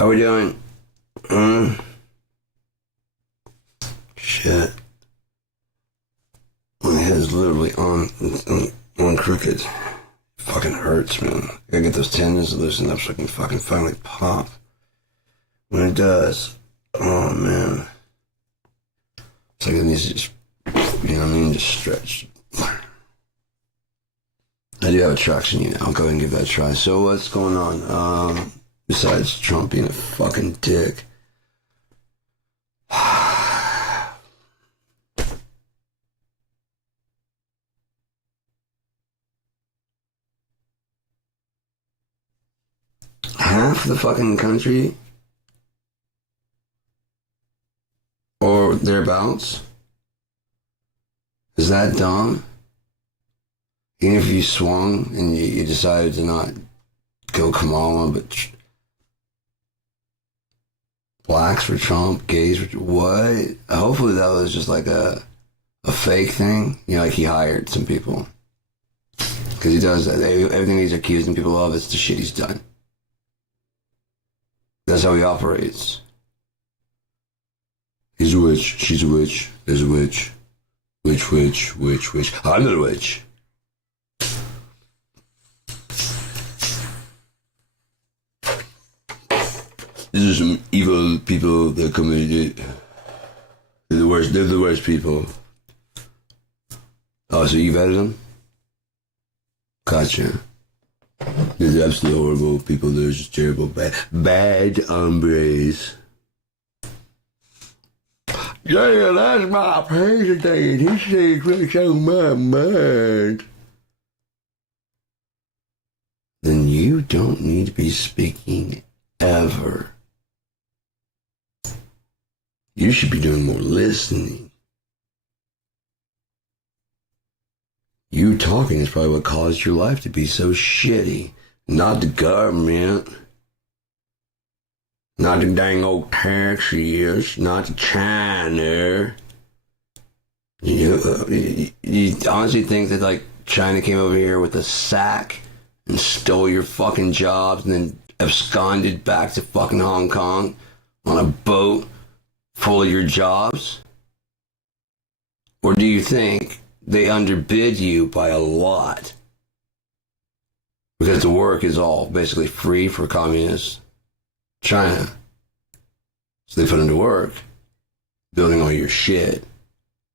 How we doing? Shit. My head's literally on crooked. Fucking hurts, man. I gotta get those tendons loosened up so I can fucking finally pop. When it does, oh man. It's like it needs to just, you know what I mean, just stretch. I do have a traction unit. I'll go ahead and give that a try. So what's going on? Besides Trump being a fucking dick. Half the fucking country or thereabouts is that dumb? Even if you swung and you decided to not go Kamala, but blacks for Trump, gays for what? Hopefully that was just like a fake thing. You know, like he hired some people. Because he does that. Everything he's accusing people of is the shit he's done. That's how he operates. He's a witch. She's a witch. There's a witch. Witch, witch, witch, witch. I'm not a witch. These are some evil people that committed it. They're the worst. They're the worst people. Oh, so you vetted them? Gotcha. They're absolutely horrible people. They're just terrible, bad hombres. Yeah, that's my president. He says what's on my mind. Then you don't need to be speaking ever. You should be doing more listening. You talking is probably what caused your life to be so shitty. Not the government. Not the dang old taxes. Not the China. You honestly think that like China came over here with a sack and stole your fucking jobs and then absconded back to fucking Hong Kong on a boat full of your jobs? Or do you think they underbid you by a lot? Because the work is all basically free for communist China. So they put them to work, building all your shit.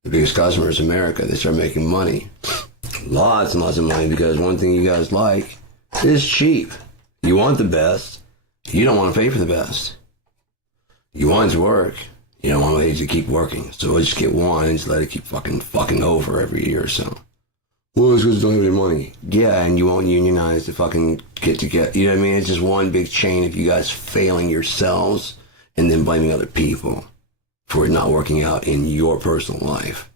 The biggest customer is America. They start making money. Lots and lots of money, because one thing you guys like is cheap. You want the best. You don't want to pay for the best. You want it to work. You don't want it to keep working. So we'll just get one and just let it keep fucking over every year or so. Well, it's because you don't have any money. Yeah, and you won't unionize to fucking get together. You know what I mean? It's just one big chain of you guys failing yourselves and then blaming other people for it not working out in your personal life.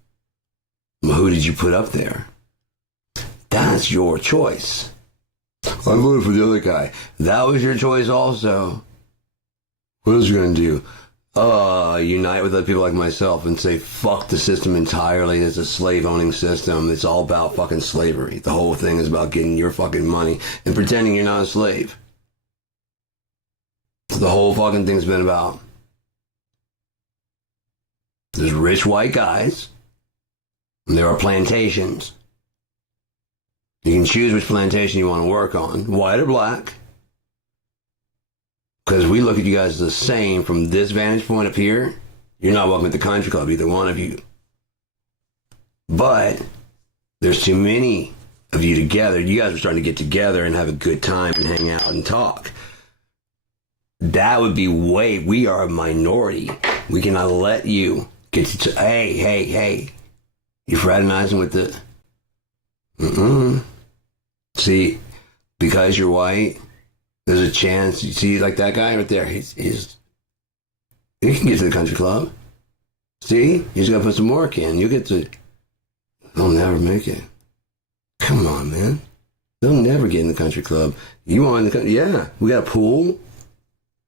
Well, who did you put up there? That's your choice. I voted for the other guy. That was your choice also. What else are you going to do? Unite with other people like myself and say, fuck the system entirely. It's a slave-owning system. It's all about fucking slavery. The whole thing is about getting your fucking money and pretending you're not a slave. The whole fucking thing's been about. There's rich white guys, and there are plantations. You can choose which plantation you want to work on, white or black. Because we look at you guys the same from this vantage point up here. You're not welcome at the country club, either one of you. But there's too many of you together. You guys are starting to get together and have a good time and hang out and talk. That would be we are a minority. We cannot let you get to, hey. You're fraternizing with the, See, because you're white, there's a chance. You see, like that guy right there, he can get to the country club. See, he's got to put some work in. You get to, they'll never make it. Come on, man. They'll never get in the country club. You want in the country? Yeah, we got a pool.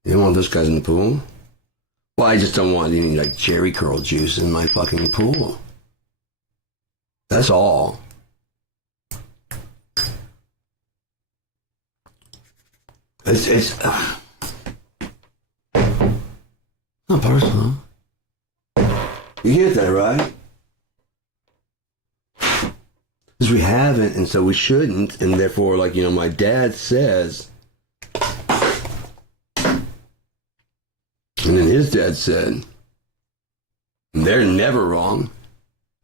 You don't want those guys in the pool? Well, I just don't want any like cherry curl juice in my fucking pool. That's all. It's Not personal. You get that, right? Because we haven't, and so we shouldn't, and therefore, like, you know, my dad says, and then his dad said, they're never wrong,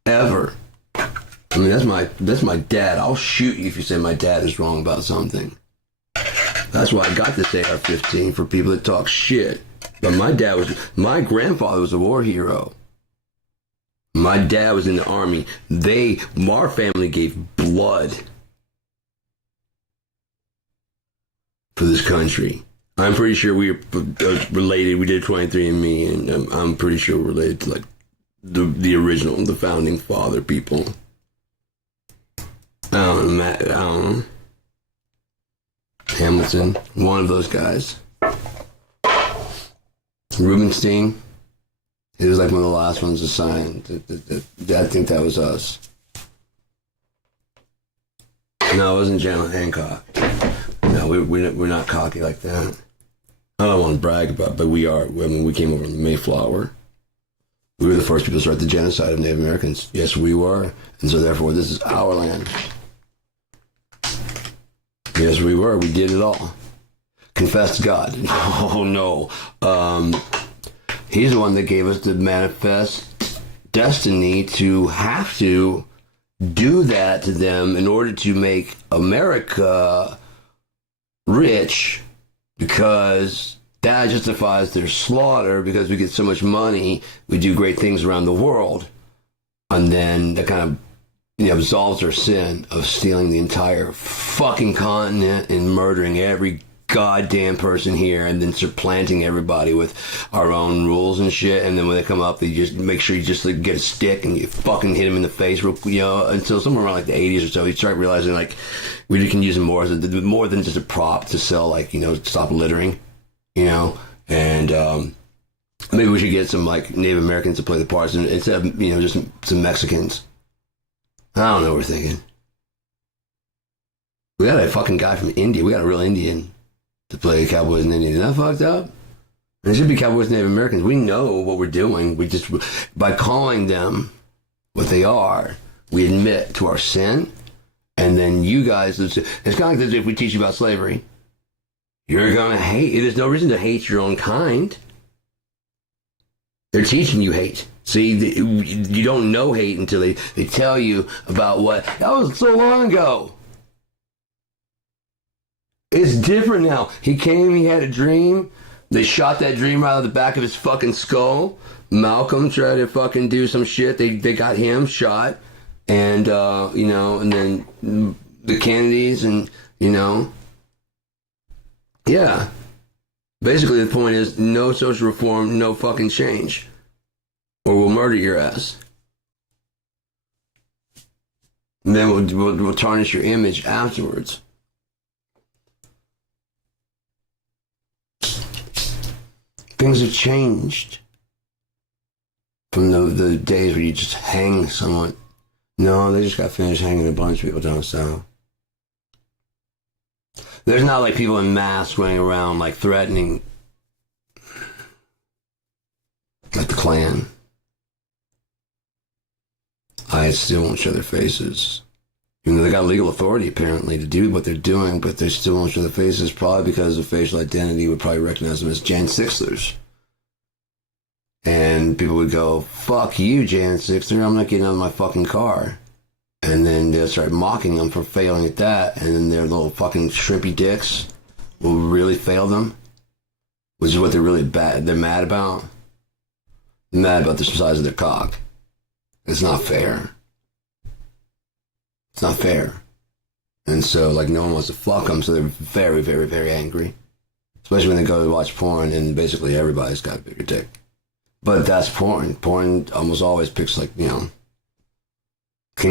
ever. I mean, that's my dad. I'll shoot you if you say my dad is wrong about something. That's why I got this AR-15 for people that talk shit. But my grandfather was a war hero. My dad was in the army. Our family gave blood for this country. I'm pretty sure we were related. We did 23andMe, and I'm pretty sure we're related to like the original, the founding father people. I don't know. Hamilton, one of those guys. Rubenstein. He was like one of the last ones to sign. I think that was us. No, it wasn't General Hancock. No, we're not cocky like that. I don't want to brag about it, but we are. I mean, we came over in the Mayflower. We were the first people to start the genocide of Native Americans. Yes, we were. And so therefore, this is our land. Yes, we were. We did it all. Confess to God. Oh, no. He's the one that gave us the manifest destiny to have to do that to them in order to make America rich, because that justifies their slaughter, because we get so much money, we do great things around the world, and then that kind of absolves our sin of stealing the entire fucking continent and murdering every goddamn person here, and then supplanting everybody with our own rules and shit. And then when they come up, they just make sure you just like, get a stick and you fucking hit them in the face, until somewhere around like the 80s or so, you start realizing like we can use them more than just a prop to sell, like, stop littering, and maybe we should get some like Native Americans to play the parts instead of just some Mexicans. I don't know what we're thinking. We got a fucking guy from India. We got a real Indian to play Cowboys and Indians. Isn't that fucked up? And it should be Cowboys and Native Americans. We know what we're doing. We just, by calling them what they are, we admit to our sin. And then you guys, it's kind of like this if we teach you about slavery. You're going to hate. There's no reason to hate your own kind. They're teaching you hate. See, you don't know hate until they tell you about what. That was so long ago. It's different now. He came, he had a dream. They shot that dream out of the back of his fucking skull. Malcolm tried to fucking do some shit. They got him shot. And, and then the Kennedys and, yeah. Basically, the point is no social reform, no fucking change. Or we'll murder your ass. And then we'll tarnish your image afterwards. Things have changed from the days where you just hang someone. No, they just got finished hanging a bunch of people down south. There's not like people in masks running around like threatening, like the Klan. I still won't show their faces. They got legal authority apparently to do what they're doing, but they still won't show their faces, probably because of facial identity would probably recognize them as Jan Sixlers. And people would go, fuck you, Jan Sixler, I'm not getting out of my fucking car. And then they'll start mocking them for failing at that, and then their little fucking shrimpy dicks will really fail them, which is what they're mad about. They're mad about the size of their cock. It's not fair. It's not fair. And so, like, no one wants to fuck them, so they're very, very, very angry. Especially when they go to watch porn, and basically everybody's got a bigger dick. But that's porn. Porn almost always picks, like, King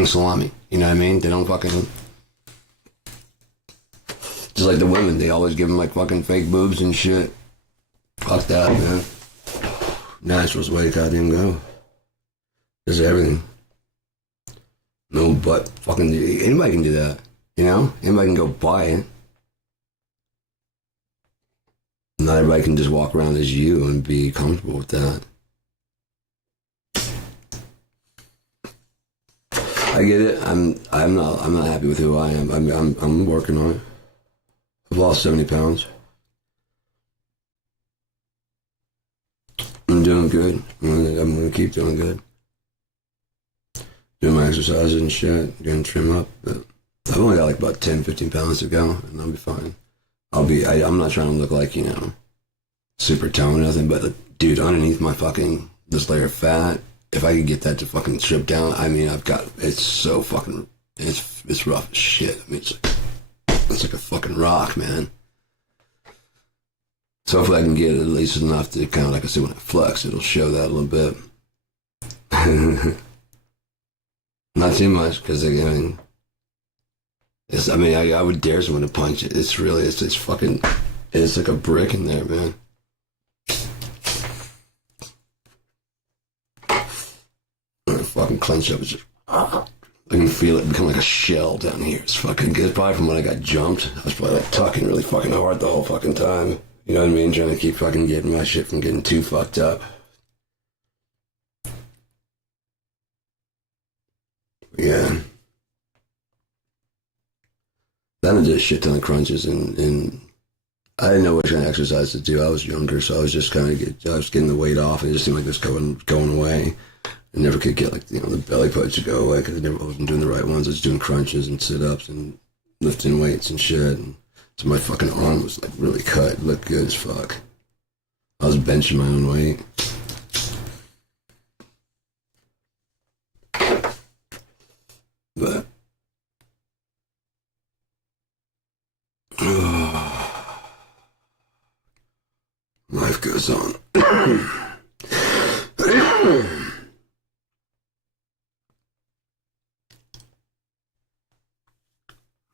Salami. You know what I mean? They don't fucking... Just like the women, they always give them, like, fucking fake boobs and shit. Fuck that, man. Natural's the way to goddamn go. There's everything. No butt. Fucking anybody can do that. Anybody can go buy it. not everybody can just walk around as you and be comfortable with that. I get it. I'm not happy with who I am. I'm working on it. I've lost 70 pounds. I'm doing good. I'm gonna keep doing good. Doing my exercises and shit. Gonna trim up. But I've only got like about 10, 15 pounds to go, and I'll be fine. I'm not trying to look like, super toned or nothing, but dude, underneath my fucking, this layer of fat, if I could get that to fucking strip down, it's so fucking, it's rough as shit. I mean, it's like a fucking rock, man. So hopefully I can get it at least enough to kind of, like I said, when I flex, it'll show that a little bit. Not too much, because I would dare someone to punch it. It's fucking, it's like a brick in there, man. I fucking clench up. It's just, I can feel it become like a shell down here. It's fucking good. Probably from when I got jumped. I was probably like tucking really fucking hard the whole fucking time. You know what I mean? Trying to keep fucking getting my shit from getting too fucked up. Yeah. Then I did a shit ton of crunches, and I didn't know what kind of exercise to do. I was younger, so I was just kind of I was getting the weight off, and it just seemed like it was going away. I never could get the belly part to go away because I wasn't doing the right ones. I was doing crunches and sit-ups and lifting weights and shit. And so my fucking arm was like really cut. It looked good as fuck. I was benching my own weight. But life goes on.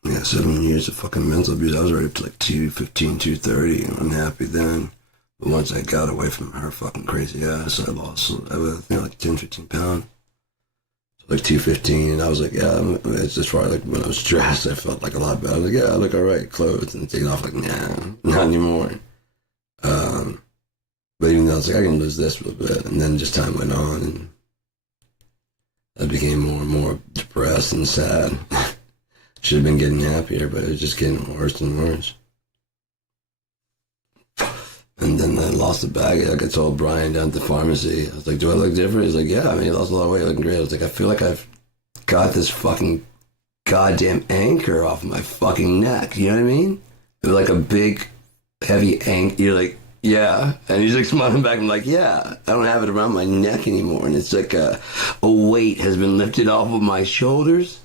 Yeah, 7 years of fucking mental abuse. I was already up to like 215, 230, and unhappy then. But once I got away from her fucking crazy ass, I was like 10, 15 pounds. Like 215, and I was like, yeah, it's just far like when I was stressed, I felt like a lot better. I was like, yeah, I look alright, clothes, and taking off, like, nah, not anymore. But even though I was like, I can lose this a little bit, and then just time went on, and I became more and more depressed and sad. Should have been getting happier, but it was just getting worse and worse. And then I lost the bag. Like I told Brian down at the pharmacy, I was like, do I look different? He's like, yeah, I mean, you lost a lot of weight, looking great. I was like, I feel like I've got this fucking goddamn anchor off my fucking neck. You know what I mean? It was like a big, heavy anchor. You're like, yeah. And he's like smiling back. I'm like, yeah, I don't have it around my neck anymore. And it's like a weight has been lifted off of my shoulders.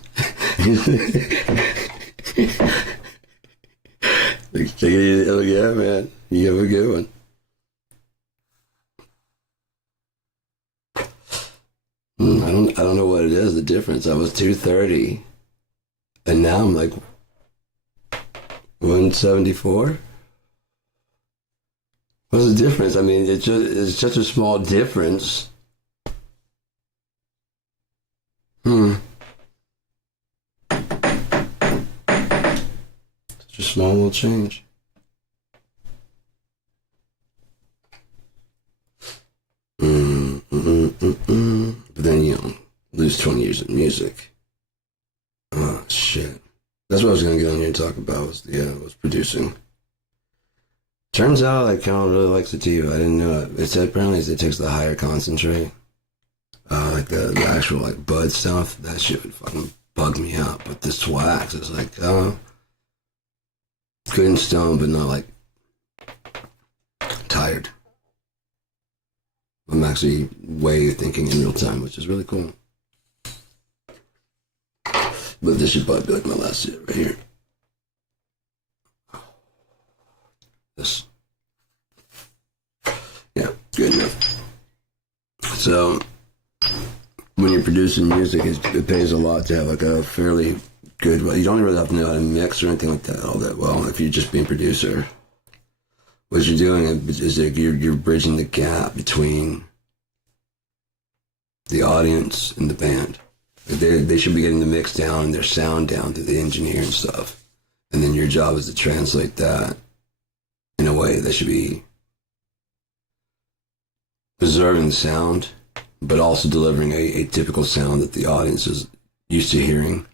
Like, take it easy. Like, yeah, man. You have a good one. I don't know what it is, the difference. I was 230, and now I'm like 174. What's the difference? I mean, it's such a small difference. Such a small little change. But then, lose 20 years of music. Oh, shit. That's what I was going to get on here and talk about, was producing. Turns out, like, Cal really likes it too. I didn't know it. It said apparently it takes the higher concentrate. Like the actual, like, bud stuff. That shit would fucking bug me out. But this wax is like, good and stoned, but not, like, tired. I'm actually way thinking in real time, which is really cool. But this should probably be like my last hit right here. This. Yeah, good enough. So, when you're producing music, it pays a lot to have like a fairly good, you don't really have to know how to mix or anything like that all that well if you're just being a producer. What you're doing is like you're bridging the gap between the audience and the band. They should be getting the mix down and their sound down through the engineer and stuff. And then your job is to translate that in a way that should be preserving the sound, but also delivering a typical sound that the audience is used to hearing.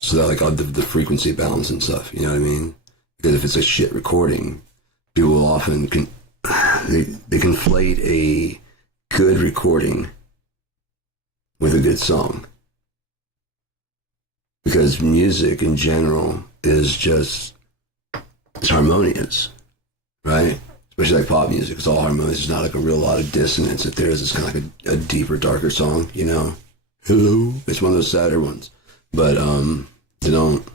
So that like the frequency balance and stuff, you know what I mean? Because if it's a shit recording, people will often they conflate a good recording with a good song. Because music in general is just, it's harmonious, right? Especially like pop music, it's all harmonious. There's not like a real lot of dissonance. If there is, it's kind of like a deeper, darker song, you know? Hello? It's one of those sadder ones. But they don't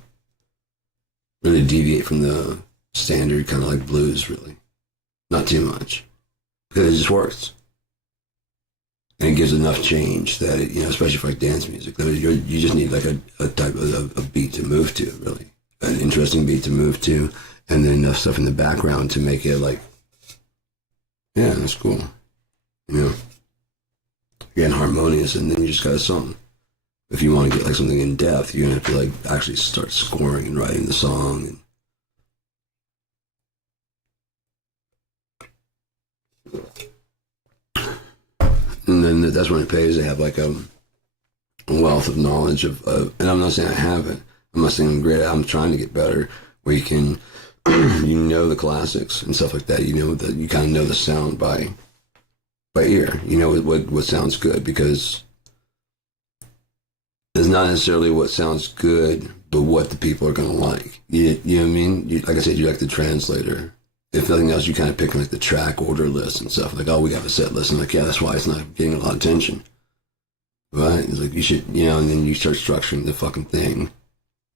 really deviate from the standard kind of like blues, really. Not too much. Because it just works. And it gives enough change that, it, you know, especially for like dance music, that you just need like a type of a beat to move to, really. An interesting beat to move to, and then enough stuff in the background to make it like, yeah, that's cool. You know? Again, harmonious, and then you just got a song. If you want to get like something in depth, you're gonna have to like actually start scoring and writing the song. And then that's when it pays to have like a wealth of knowledge of and I'm not saying I have it. I'm not saying I'm great. I'm trying to get better. Where you can, you know, the classics and stuff like that. You know that you kind of know the sound by ear. You know what sounds good, because it's not necessarily what sounds good, but what the people are going to like. You know what I mean? Like I said, you're like the translator. If nothing else, you kind of pick like the track order list and stuff. Like, oh, we have a set list. And like, yeah, that's why it's not getting a lot of attention. Right? It's like, you should, you know, and then you start structuring the fucking thing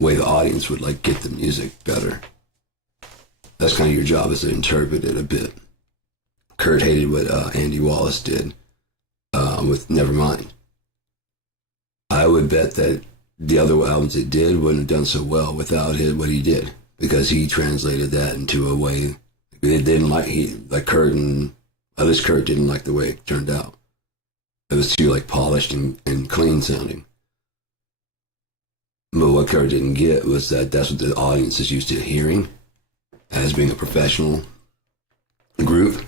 the way the audience would like get the music better. That's kind of your job, is to interpret it a bit. Kurt hated what Andy Wallace did with Nevermind. I would bet that the other albums it did wouldn't have done so well without what he did, because he translated that into a way they didn't like Kurt, and at least Kurt didn't like the way it turned out. It was too like polished and clean sounding. But what Kurt didn't get was that that's what the audience is used to hearing as being a professional group.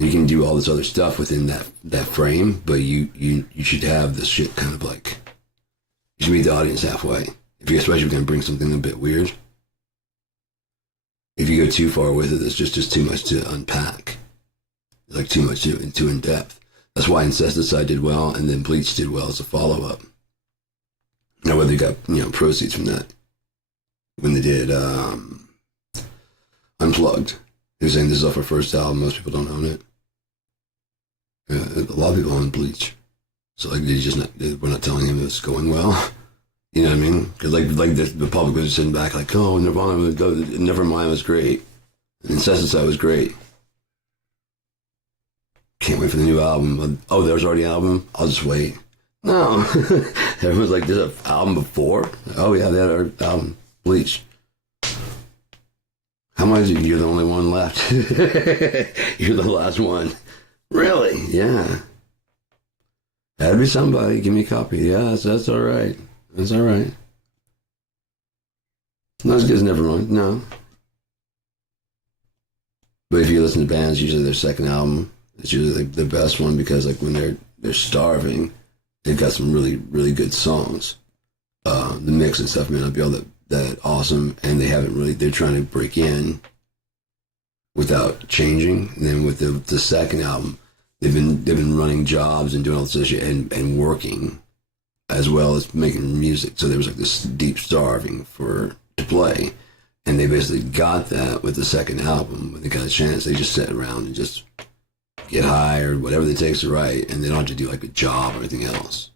You can do all this other stuff within that frame, but you should have this shit kind of like, you should meet the audience halfway. Especially if you're going to bring something a bit weird. If you go too far with it, it's just too much to unpack. It's like too much too in depth. That's why Incesticide did well, and then Bleach did well as a follow-up. Now, whether you got, you know, proceeds from that. When they did Unplugged, they were saying this is off our first album, most people don't own it. A lot of people own Bleach. So, like, we're not telling him it's going well. You know what I mean? Because, like the public was sitting back like, oh, Nevermind was great. Incesticide was great. Can't wait for the new album. Oh, there was already an album? I'll just wait. No. Everyone's like, there's an album before? Oh, yeah, they had our album, Bleach. How much? You're the only one left. You're the last one. Really? Yeah. That'd be somebody. Give me a copy. Yeah, that's all right. That's all right. Not as good as Nevermind, no. But if you listen to bands, usually their second album is usually the best one, because like when they're starving, they've got some really, really good songs. The mix and stuff may not be all that awesome, and they're trying to break in without changing. And then with the second album, they've been running jobs and doing all this shit and working, as well as making music. So there was like this deep starving to play. And they basically got that with the second album. When they got a chance, they just sit around and just get high or whatever it takes to write, and they don't have to do like a job or anything else.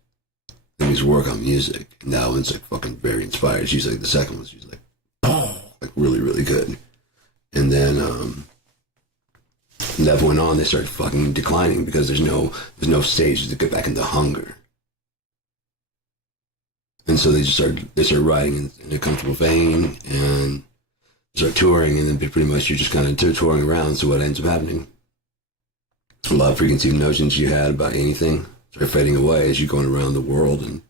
They just work on music. And that one's like fucking very inspired. She's like, the second one, she's like, oh, like really, really good. And then from that point on, they start fucking declining, because there's no stage to get back into hunger. And so they start writing in a comfortable vein and start touring, and then pretty much you're just kind of touring around. So what ends up happening? A lot of preconceived notions you had about anything start fading away as you're going around the world, and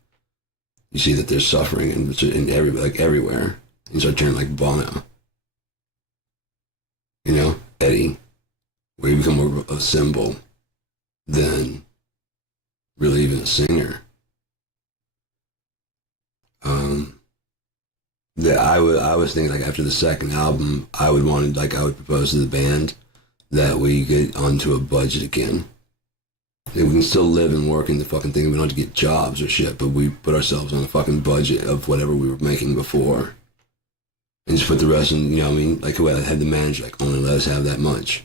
you see that there's suffering everywhere. And you start turning like Bono. You know, Eddie, where you become more of a symbol than really even a singer. That I was thinking, like, after the second album, I would propose to the band that we get onto a budget again. We can still live and work in the fucking thing. We don't have to get jobs or shit, but we put ourselves on a fucking budget of whatever we were making before. And just put the rest in, you know what I mean? Like, I had the manager, like, only let us have that much.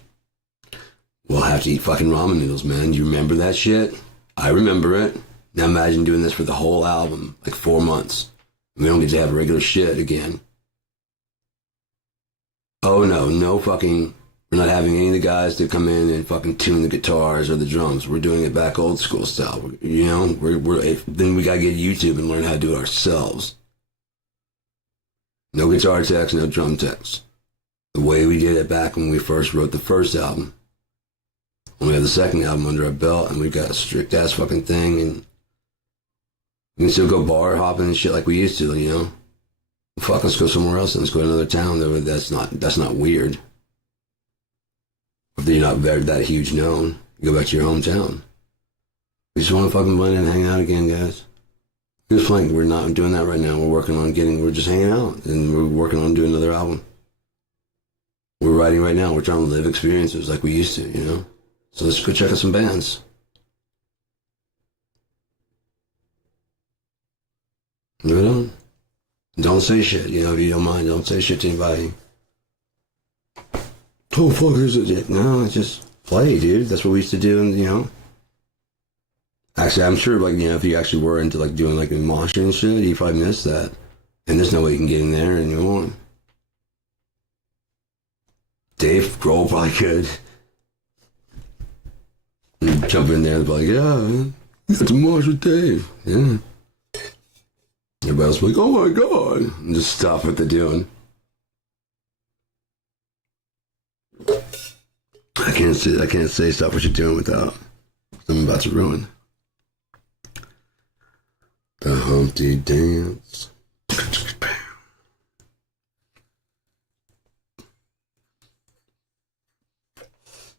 We'll have to eat fucking ramen noodles, man. Do you remember that shit? I remember it. Now imagine doing this for the whole album, like 4 months. We don't get to have regular shit again. Oh no fucking, we're not having any of the guys to come in and fucking tune the guitars or the drums. We're doing it back old school style. You know, then we gotta get YouTube and learn how to do it ourselves. No guitar techs, no drum techs. The way we did it back when we first wrote the first album. When we have the second album under our belt and we've got a strict ass fucking thing, and we can still go bar hopping and shit like we used to, you know? Fuck, let's go somewhere else and let's go to another town. That's not weird. If you're not that huge known, you go back to your hometown. We just want to fucking blend in and hang out again, guys. Just like, we're not doing that right now. We're just hanging out, and we're working on doing another album. We're writing right now. We're trying to live experiences like we used to, you know? So let's go check out some bands. Right on. Don't say shit, you know, if you don't mind. Don't say shit to anybody. Oh, fuck, is it? No, it's just play, dude. That's what we used to do, and, you know. Actually, I'm sure, like, you know, if you actually were into, like, doing, like, a mosh and shit, you probably missed that. And there's no way you can get in there anymore. Dave Grohl probably could. You jump in there and be like, yeah, man, it's a mosh with Dave. Yeah. Everybody else will be like, oh my God, and just stop what they're doing. I can't say stop what you're doing without I'm about to ruin. The Humpty Dance.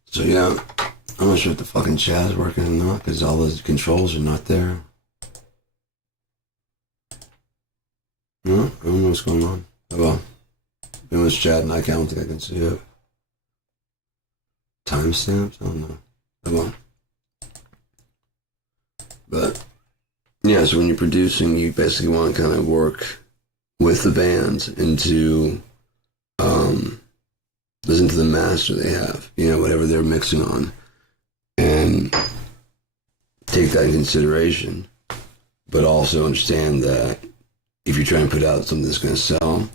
So yeah, I'm not sure if the fucking chat is working or not, because all those controls are not there. No, I don't know what's going on. Oh well. Been with chat and I don't think I can see it. Timestamps? I don't know. Oh well. But yeah, so when you're producing, you basically want to kind of work with the band and to listen to the master they have, you know, whatever they're mixing on, and take that in consideration, but also understand that if you're trying to put out something that's going to sell,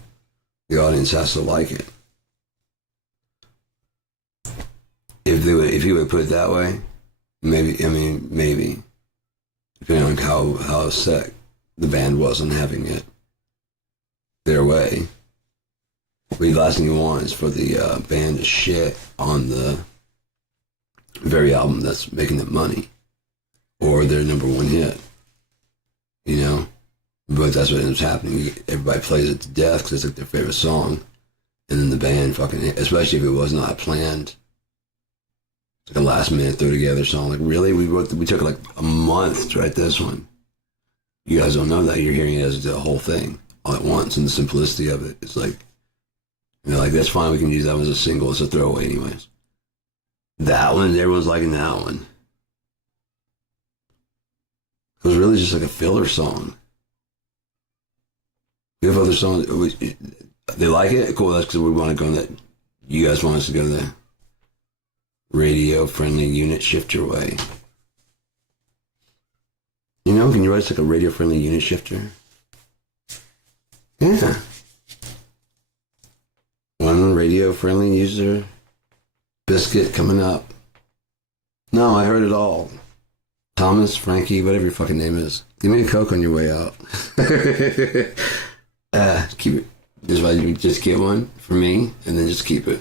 the audience has to like it. If you would put it that way, maybe, depending on how set the band was on having it their way. But the last thing you want is for the band to shit on the very album that's making them money, or their number one hit, you know? But that's what ends up happening. Everybody plays it to death because it's like their favorite song, and then the band fucking, especially if it was not planned, it's like a last minute throw together song. Like, really? We took like a month to write this one. You guys don't know that. You're hearing it as the whole thing all at once, and the simplicity of it. It's like, you know, like, that's fine. We can use that one as a single. It's a throwaway anyways. That one, everyone's liking that one. It was really just like a filler song. We have other songs. They like it? Cool, that's because we want to go in that. You guys want us to go the radio-friendly unit shifter way. You know, can you write us like a radio-friendly unit shifter? Yeah. One radio-friendly user. Biscuit coming up. No, I heard it all. Thomas, Frankie, whatever your fucking name is. Give me a Coke on your way out. Keep it. Just get one for me, and then just keep it.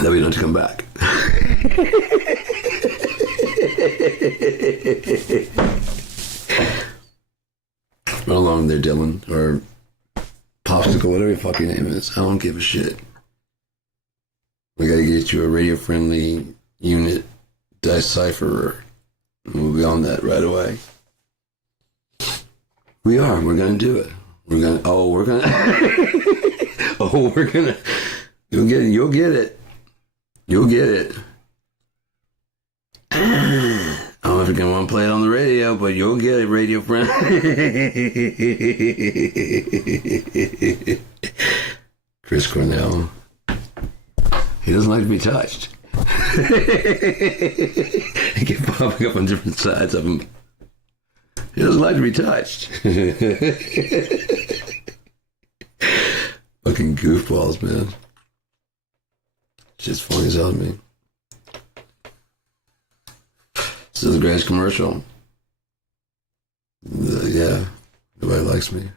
That we don't have to come back. Run along there, Dylan, or Popsicle, whatever your fucking name is. I don't give a shit. We gotta get you a radio-friendly unit decipherer. We'll be on that right away. We are. We're gonna do it. We're gonna. You'll get it. You'll get it. You'll get it. I don't know if you're gonna want to play it on the radio, but you'll get it, radio friend. Chris Cornell. He doesn't like to be touched. He keeps popping up on different sides of him. He doesn't like to be touched. Fucking goofballs, man. Shit's funny as hell to me. This is the greatest commercial. Yeah, nobody likes me.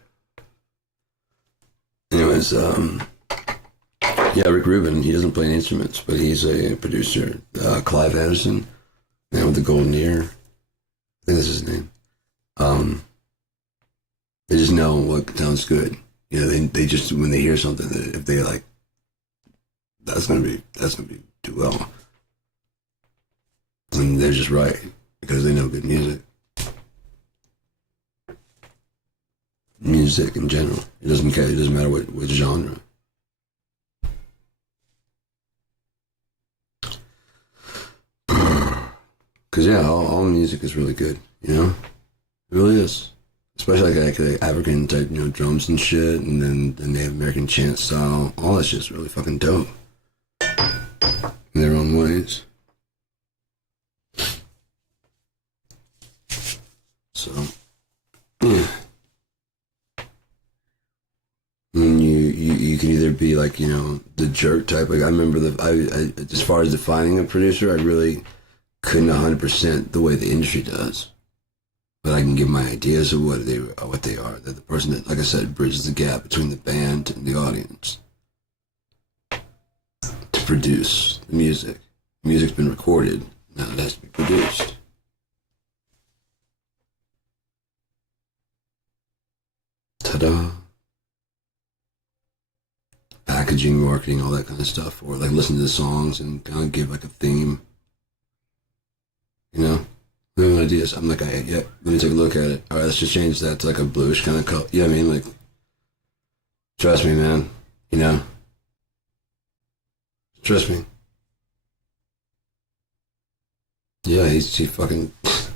Anyways, yeah, Rick Rubin, he doesn't play any instruments, but he's a producer. Clive Anderson, man with the golden ear. I think that's his name. They just know what sounds good. You know, they just, when they hear something, if they like, that's gonna be do well. And they're just right, because they know good music. Music in general. It doesn't care, it doesn't matter what genre. Because, yeah, all music is really good, you know? It really is. Especially like African type, you know, drums and shit, and then the Native American chant style. All that shit's really fucking dope. In their own ways. So, yeah. And you can either be like, you know, the jerk type. Like I remember I as far as defining a producer, I really couldn't 100% the way the industry does. But I can give my ideas of what they are. They're the person that, like I said, bridges the gap between the band and the audience to produce the music. The music's been recorded, now it has to be produced. Ta-da. Packaging, marketing, all that kind of stuff. Or like listen to the songs and kind of give like a theme. You know? No ideas. I'm like, yeah, let me take a look at it. All right, let's just change that to like a bluish kind of color. You know what I mean? Like, trust me, man. You know? Trust me. Yeah, he fucking... It's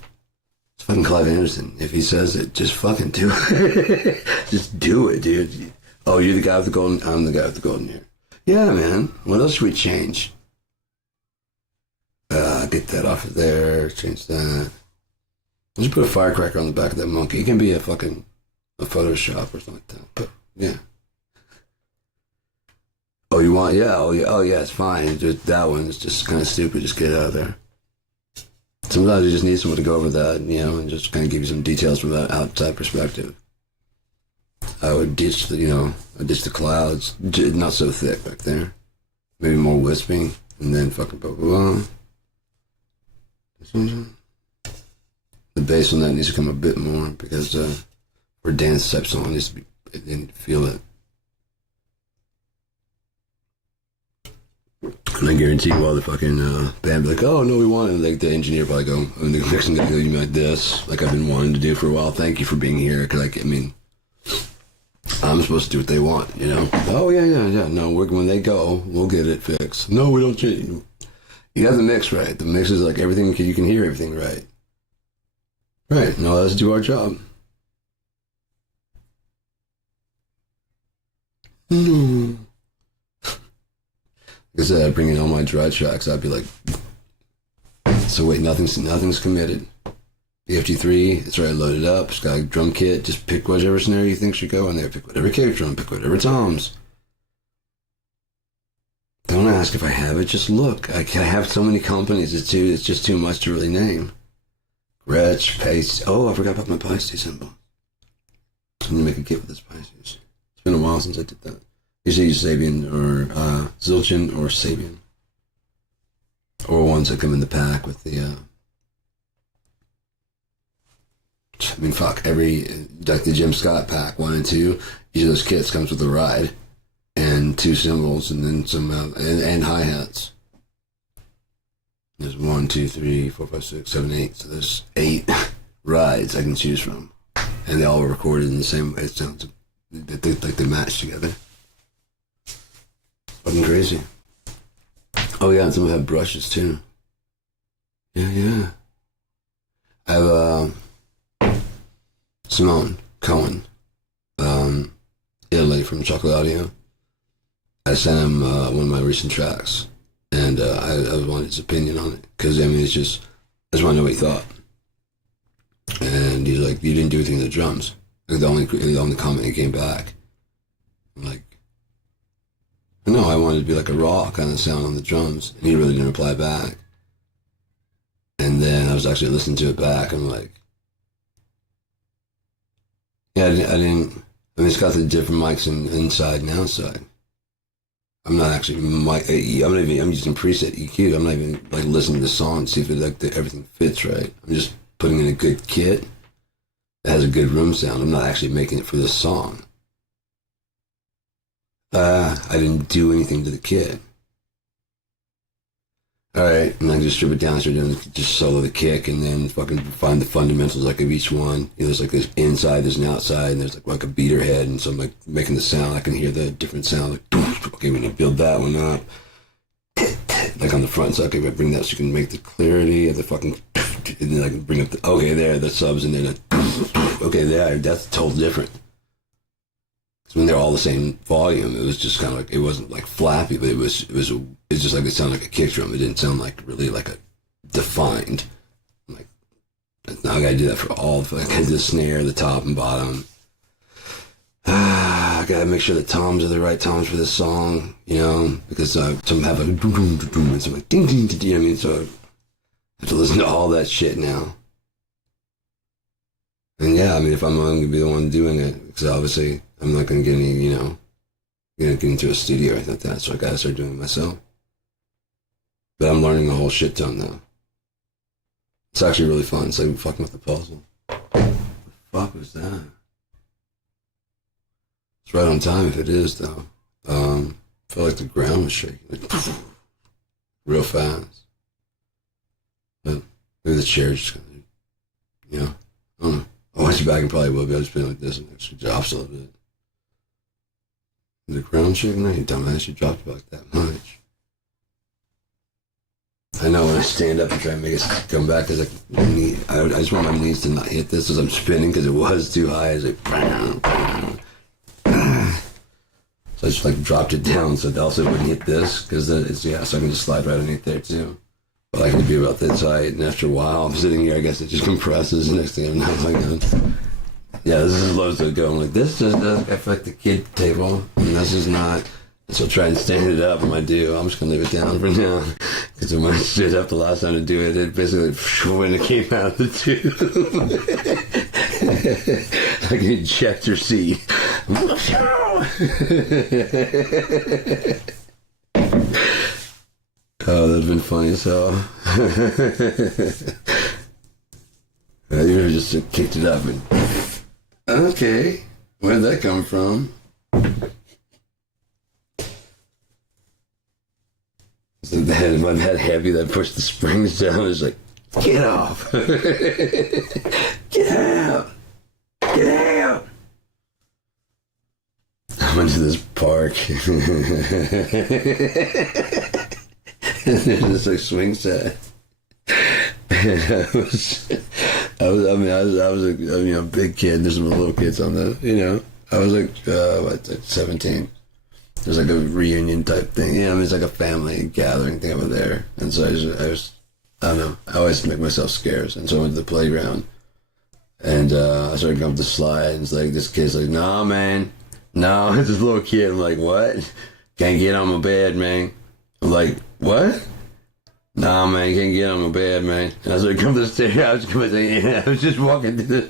fucking Clive Anderson. If he says it, just fucking do it. Just do it, dude. Oh, you're the guy with the golden... I'm the guy with the golden hair. Yeah, man. What else should we change? Get that off of there. Change that. Just put a firecracker on the back of that monkey. It can be a Photoshop or something like that. But, yeah. Oh, you want... Yeah. Oh, yeah, it's fine. Just that one is just kind of stupid. Just get it out of there. Sometimes you just need someone to go over that, you know, and just kind of give you some details from that outside perspective. I would ditch the clouds, not so thick back there. Maybe more wisping, and then fucking blah, blah, blah. The bass on that needs to come a bit more, because for a dance type song, they need to feel it. And I guarantee you all the fucking band be like, oh, no, we want it. Like the engineer probably go, and the mixing guy go, you like this, like I've been wanting to do for a while. Thank you for being here. Because, like, I mean, I'm supposed to do what they want, you know? Oh, yeah. No, when they go, we'll get it fixed. No, we don't change. You have the mix right. The mix is like everything, you can hear everything right. Right. Now let's do our job. Like I said, I'd bring in all my dry tracks. I'd be like, so wait, nothing's committed. The FT3, it's already loaded up. It's got a drum kit. Just pick whichever snare you think should go in there. Pick whatever kick drum. Pick whatever toms. Don't ask if I have it. Just look. I have so many companies. It's just too much to really name. Gretsch, Pace. Oh, I forgot about my Pisces symbol. I'm gonna make a kit with this Pisces. It's been a while since I did that. Usually use Sabian or Zildjian or Sabian. Or ones that come in the pack with the I mean, fuck, like the Jim Scott pack, 1 and 2, each of those kits comes with a ride and 2 cymbals and then some, and hi-hats. There's 1, 2, 3, 4, 5, 6, 7, 8. So there's 8 rides I can choose from. And they all were recorded in the same way. It sounds like they match together. Fucking crazy. Oh yeah, and some have brushes too. Yeah. I have Simone Cohen, Italy from Chocolate Audio. I sent him one of my recent tracks, and I wanted his opinion on it because I mean I just want to know what he thought. And he's like, "You didn't do anything to the drums." Like the only comment he came back, I'm like, "No, I wanted it to be like a raw kind of sound on the drums," and he really didn't reply back. And then I was actually listening to it back. I'm like, yeah, I didn't. I mean, it's got the different mics inside and outside. I'm not actually I'm using preset EQ. I'm not even like listening to the song to see if everything fits right. I'm just putting in a good kit that has a good room sound. I'm not actually making it for this song. I didn't do anything to the kit. Alright, and I just strip it down, start doing just solo the kick, and then fucking find the fundamentals like of each one. You know, there's like this inside, there's an outside, and there's like a beater head, and so I'm like making the sound. I can hear the different sound. Like, okay, we're gonna build that one up. Like on the front, so okay, I bring that so you can make the clarity of the fucking, and then I can bring up the, okay, there, the subs, and then okay, there, that's totally different. When they're all the same volume, it was just kind of like, it wasn't like flappy, but it's just like it sounded like a kick drum. It didn't sound like really like a defined. I'm like, now I gotta do that for all the snare, the top and bottom. I gotta make sure the toms are the right toms for this song, you know, because some have a doom doom doom and some like ding ding, you know what I mean? So I have to listen to all that shit now. And yeah, I mean, if I'm going to be the one doing it, because obviously I'm not going to get any, you know, get into a studio or anything like that, so I got to start doing it myself. But I'm learning a whole shit ton now. It's actually really fun. It's like fucking with the puzzle. What the fuck was that? It's right on time if it is, though. I felt like the ground was shaking. Like, real fast. But maybe the chair's just going to, you know, I don't know. I'll watch you back and probably will be. I'll just be like this and actually drops a little bit. Is the ground shaking? No, you dumbass. You dropped it like that much. I know when I stand up and try and make it come back, because I just want my knees to not hit this as I'm spinning, because it was too high. It's like, bam, bam. So I just like dropped it down so it also wouldn't hit this, because it's, yeah, so I can just slide right underneath there too. But I can be about this height, and after a while, I'm sitting here, I guess it just compresses. Next thing I know, I'm like, yeah, this is as low as it go. I'm like, this just doesn't affect the kid table, and this is not. So I'll try and stand it up, and I do. I'm just going to leave it down for now. Because when I stood up the last time to do it, it basically, when it came out of the tube, like an ejector seat. Oh, that'd been funny as hell. You just kicked it up and, okay, where'd that come from? So then when that heavy, that pushed the springs down, it's like, get off. Get out. Get out. I went to this park. And there's this like swing set. And I was a big kid. There's some little kids on the, you know. I was like 17. There's like a reunion type thing. You know, I mean, it's like a family gathering thing over there. And so I don't know. I always make myself scarce. And so I went to the playground. And I started going up the slide. And it's like, this kid's like, nah, man. No, it's this little kid. I'm like, what? Can't get on my bed, man. I'm like, what? Nah, man, you can't get on my bed, man. And I was like, come to the stairs. I was just walking through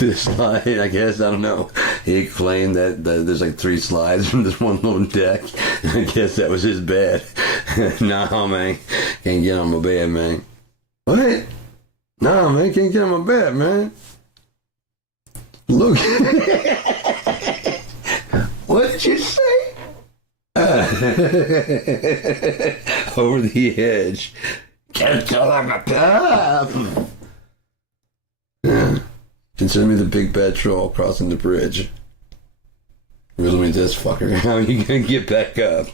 the slide, I guess. I don't know. He claimed that there's like 3 slides from this one little deck. I guess that was his bed. Nah, man, can't get on my bed, man. What? Nah, man, can't get on my bed, man. I'm like, what? Nah, man, can't get on my bed, man. I'm like, what? Nah, man, can't get on my bed, man. Nah, man, can't get on my bed, man. Nah, man, can't get on my bed, man. Nah, man, can't get on my bed, man. Nah, man, can't get on my bed, man. What? Nah, man, can't get on my bed, man. Look. What did you say? Over the edge. Can't tell like a pap. Yeah. Consider me the big bad troll crossing the bridge. Really means this fucker. How are you gonna get back up?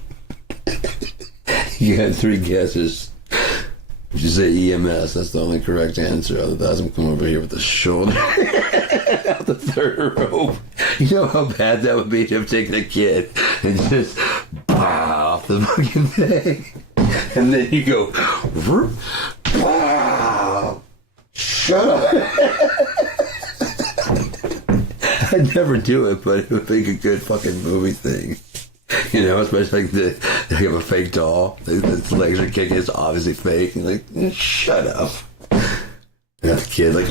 You had 3 guesses. If you say EMS, that's the only correct answer. Otherwise, I'm coming over here with the shoulder out the 3rd rope. You know how bad that would be if I'm taking a kid and just off the fucking thing. And then you go, wow, shut up. I'd never do it, but it would make a good fucking movie thing. You know, especially like they have a fake doll. The legs are kicking. It's obviously fake. And you're like, shut up. And the kid like,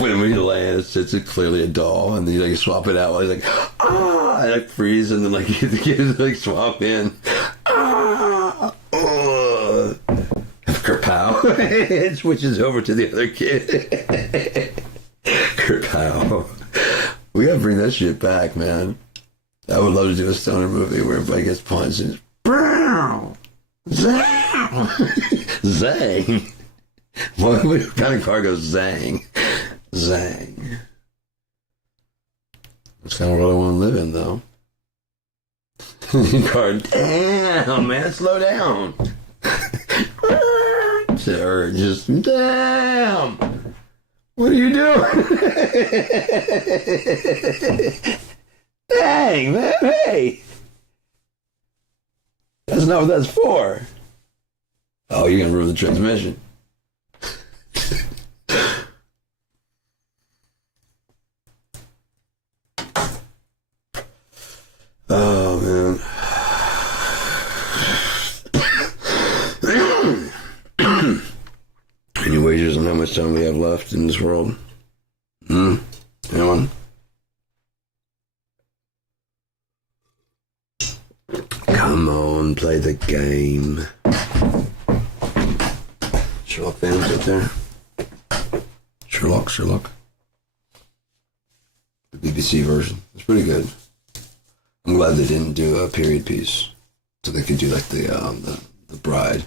when we land, it's clearly a doll, and then you like swap it out. He's like, and like freeze, and then like the kids like swap in. Kerpow. It switches over to the other kid. Kerpow. We gotta bring that shit back, man. I would love to do a stoner movie where everybody gets punched and zang. Zang. What kind of car goes zang? Zang. That's kind of what I want to live in, though. Car, damn, man, slow down. Or just, damn. What are you doing? Dang, man, hey. That's not what that's for. Oh, you're going to ruin the transmission. Oh, man. Any wagers on how much time we have left in this world? Anyone? Come on, play the game. Sherlock fans out there? Sherlock. The BBC version. It's pretty good. I'm glad they didn't do a period piece, so they could do like the bride.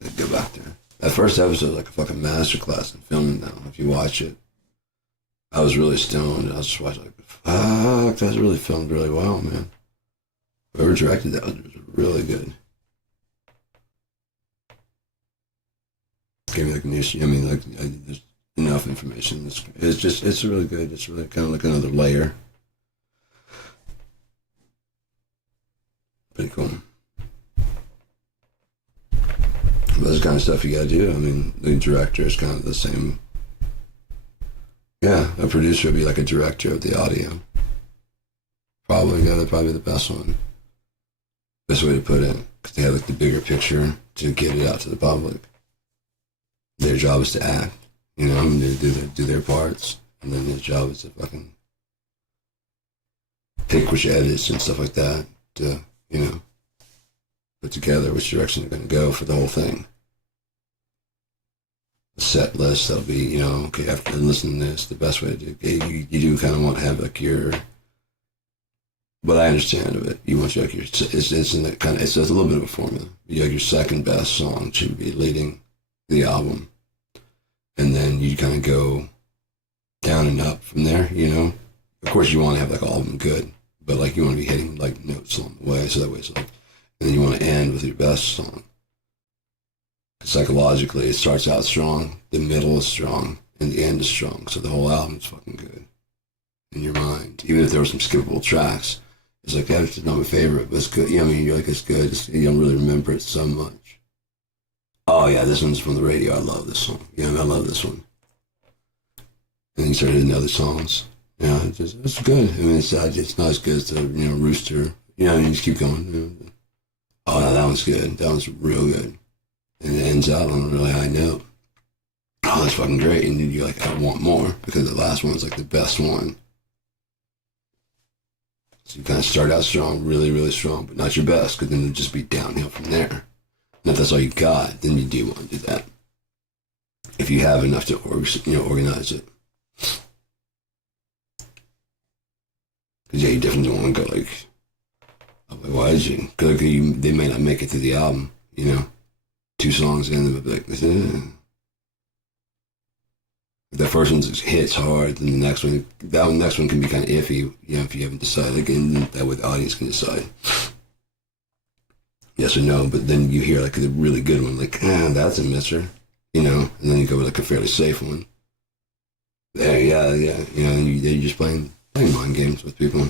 They'd go back there. That first episode was like a fucking masterclass in filming now. If you watch it, I was really stoned. I was just watching like, fuck, that's really filmed really well, man. Whoever directed that was really good. Gave me like news. I mean, like there's enough information. It's really good. It's really kind of like another layer. Pretty cool. But this kind of stuff you gotta do. I mean, the director is kind of the same. Yeah, a producer would be like a director of the audio. Probably the best one. Best way to put it, because they have like the bigger picture to get it out to the public. Their job is to act, you know, and they do their parts, and then their job is to fucking pick which edits and stuff like that to, you know, put together which direction they're going to go for the whole thing. A set list that'll be, you know, okay, after listening to this, the best way to do it, you do kind of want to have like your, what I understand of it, you want like your, it's in that kind of, it's a little bit of a formula. You have your second best song should be leading the album, and then you kind of go down and up from there, you know. Of course, you want to have like all of them good, but like you want to be hitting like notes along the way, so that way it's like, and then you want to end with your best song. Psychologically, it starts out strong, the middle is strong, and the end is strong, so the whole album's fucking good in your mind. Even if there were some skippable tracks, it's like, that's not my favorite, but it's good. You know, I mean, you're like, it's good. You don't really remember it so much. Oh yeah, this one's from the radio. I love this song. Yeah, I love this one. And then you start hitting other songs. Yeah, it's good. I mean, it's not as good as the, you know, Rooster. You know, you just keep going. You know. Oh no, that one's good. That one's real good. And it ends out on a really high note. Oh, that's fucking great. And then you're like, I want more, because the last one's like the best one. So you kind of start out strong, really, really strong, but not your best, because then it'll just be downhill from there. And if that's all you got, then you do want to do that. if you have enough to organize it. Because yeah, you definitely don't want to go like, oh, why did you? Because they may not make it to the album, 2 songs in, they'll be like, the first one hits hard, then the next one can be kind of iffy, if you haven't decided. And that way the audience can decide yes or no. But then you hear like a really good one, like, that's a misser, and then you go with like a fairly safe one. Yeah, you're just playing mind games with people,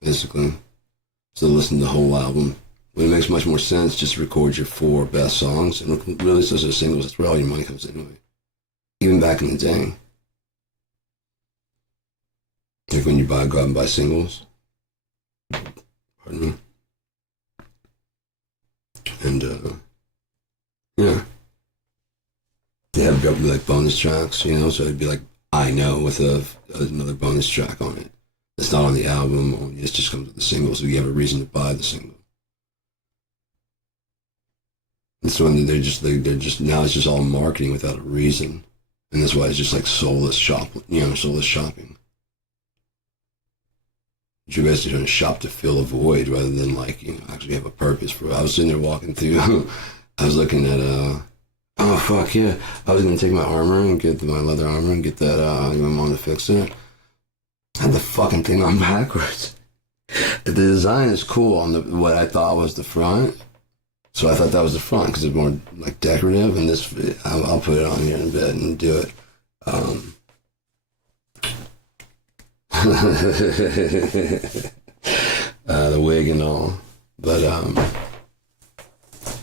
basically. So listen to the whole album. When it makes much more sense, just record your 4 best songs and release those as singles. That's where all your money comes anyway. Even back in the day. Like when you go out and buy singles. Pardon me. And, yeah. They have like bonus tracks, so it'd be like I Know with another bonus track on it. It's not on the album, it just comes with the single, so you have a reason to buy the single. And so they're just now it's just all marketing without a reason. And that's why it's just like soulless shopping. You're basically trying to shop to fill a void rather than like, actually have a purpose for it. I was sitting there walking through, I was looking at, oh fuck yeah, I was going to take my armor and get my leather armor and get that, my mom to fix it. I had the fucking thing on backwards. The design is cool on what I thought was the front. So I thought that was the front because it's more like decorative, and this, I'll put it on here in a bit and do it. The wig and all. But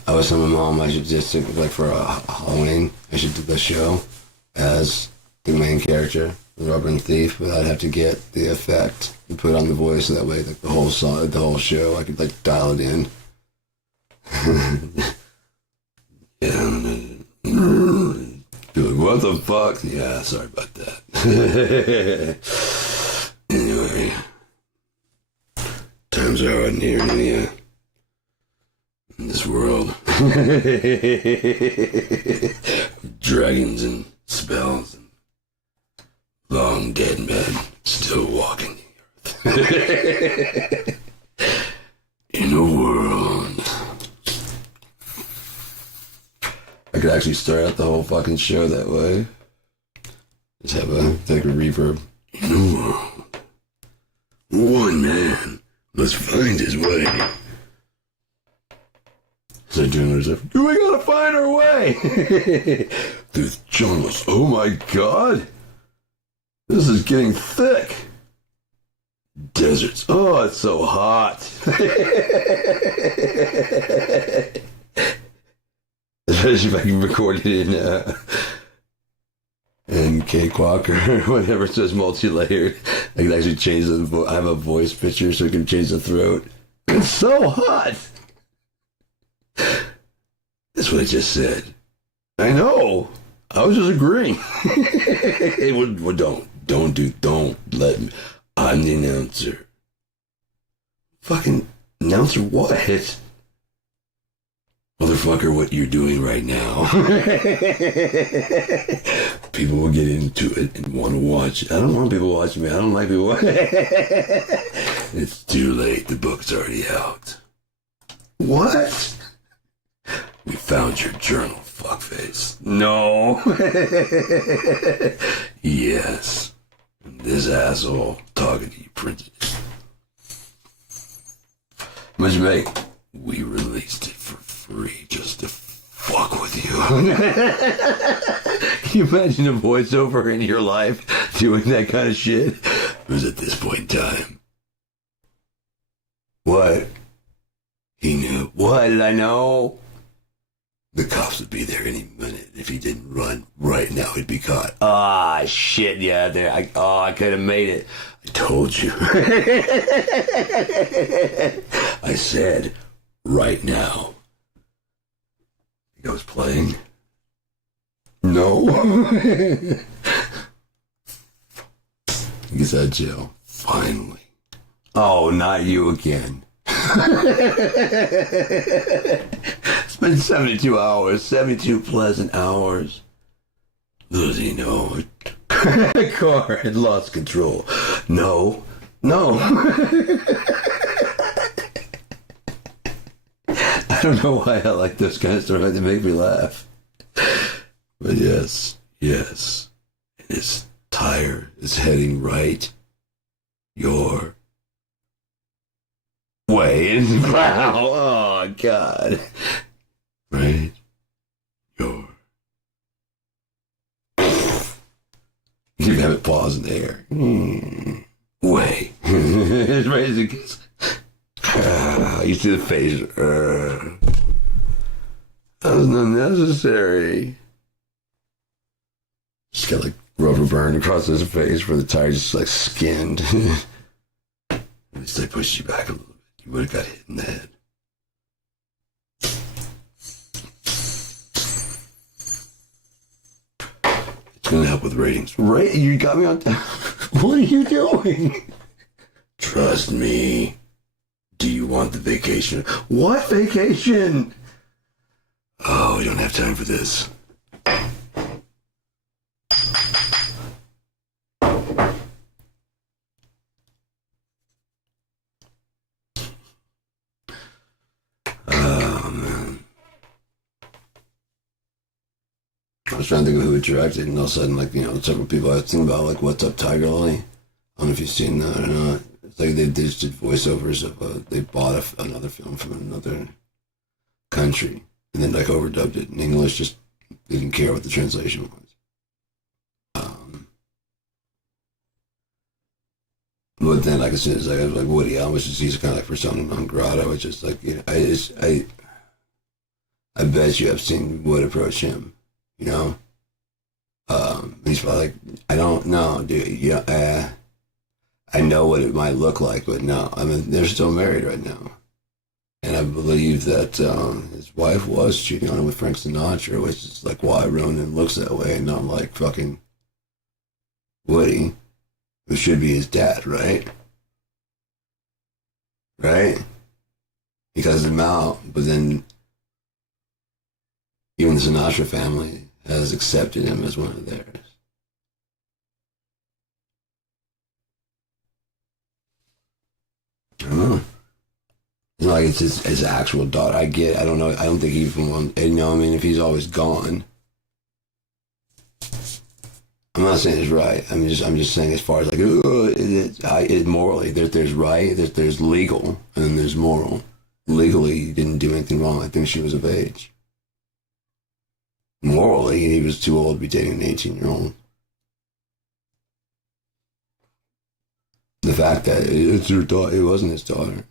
I was telling my mom I should just like for a Halloween, I should do the show as the main character, the Rubber Thief, but I'd have to get the effect and put on the voice so that way like the whole song, the whole show, I could like dial it in. Yeah. Be like, what the fuck? Yeah, sorry about that. Anyway, times are hard here in this world. Dragons and spells and long dead men still walking the earth. In a world. I could actually start out the whole fucking show that way. Just have take a reverb. In a world, one man must find his way. So doing stuff. We gotta find our way through the jungles. Oh my god, this is getting thick. Deserts. Oh, it's so hot. Especially if I can record it in Cakewalk or whatever it says multi-layered. I can actually change I have a voice picture so I can change the throat. It's so hot. That's what I just said. I know. I was just agreeing. Don't let me. I'm the announcer. Fucking announcer what? Motherfucker, what you're doing right now. People will get into it and want to watch it. I don't want people watching me. I don't like people watching. It's too late. The book's already out. What? We found your journal, fuckface. No. Yes. This asshole talking to you printed it. Much mate, we released it for free just to fuck with you. Can you imagine a voiceover in your life doing that kind of shit? It was at this point in time. What? He knew. What did I know? The cops would be there any minute. If he didn't run right now, he'd be caught. Ah, shit, yeah, there. I could have made it. I told you. I said, right now. Think I was playing? No. He gets out of jail. Finally. Oh, not you again. It's been 72 hours, 72 pleasant hours. Little did he know, a car had lost control. No. I don't know why I like those kind of stories. They make me laugh. But yes. And his tire is heading right your way. And wow, oh God. Right your you have it pause in the air. Way. It's ready to you see the face. That was unnecessary. Just got like rubber burned across his face where the tire just like skinned. At least they pushed you back a little bit. You would have got hit in the head. It's going to help with ratings. Right? You got me on time. What are you doing? Trust me. Do you want the vacation? What vacation? Oh, we don't have time for this. Oh, man. I was trying to think of who it directed, and all of a sudden, like, several people I was thinking about, like, What's Up, Tiger Lily? I don't know if you've seen that or not. It's like they just did voiceovers of, they bought another film from another country, and then, like, overdubbed it in English, just didn't care what the translation was. But then, like, as soon as I was like, Woody Allen was just, he's kind of like persona non grata, which is like, I bet you I've seen Wood approach him, He's probably like, I don't know, dude, I know what it might look like, but no, I mean, they're still married right now. And I believe that his wife was cheating on him with Frank Sinatra, which is like why Ronan looks that way, and not like fucking Woody, who should be his dad, right? Right? He cuts him out, but then even the Sinatra family has accepted him as one of theirs. I don't know. Like, it's his actual daughter. I don't know. I don't think he even wants, if he's always gone. I'm not saying it's right. I'm just saying as far as like, morally, there's right, there's legal, and then there's moral. Legally, he didn't do anything wrong. I think she was of age. Morally, he was too old to be dating an 18-year-old. The fact that it's her daughter, it wasn't his daughter.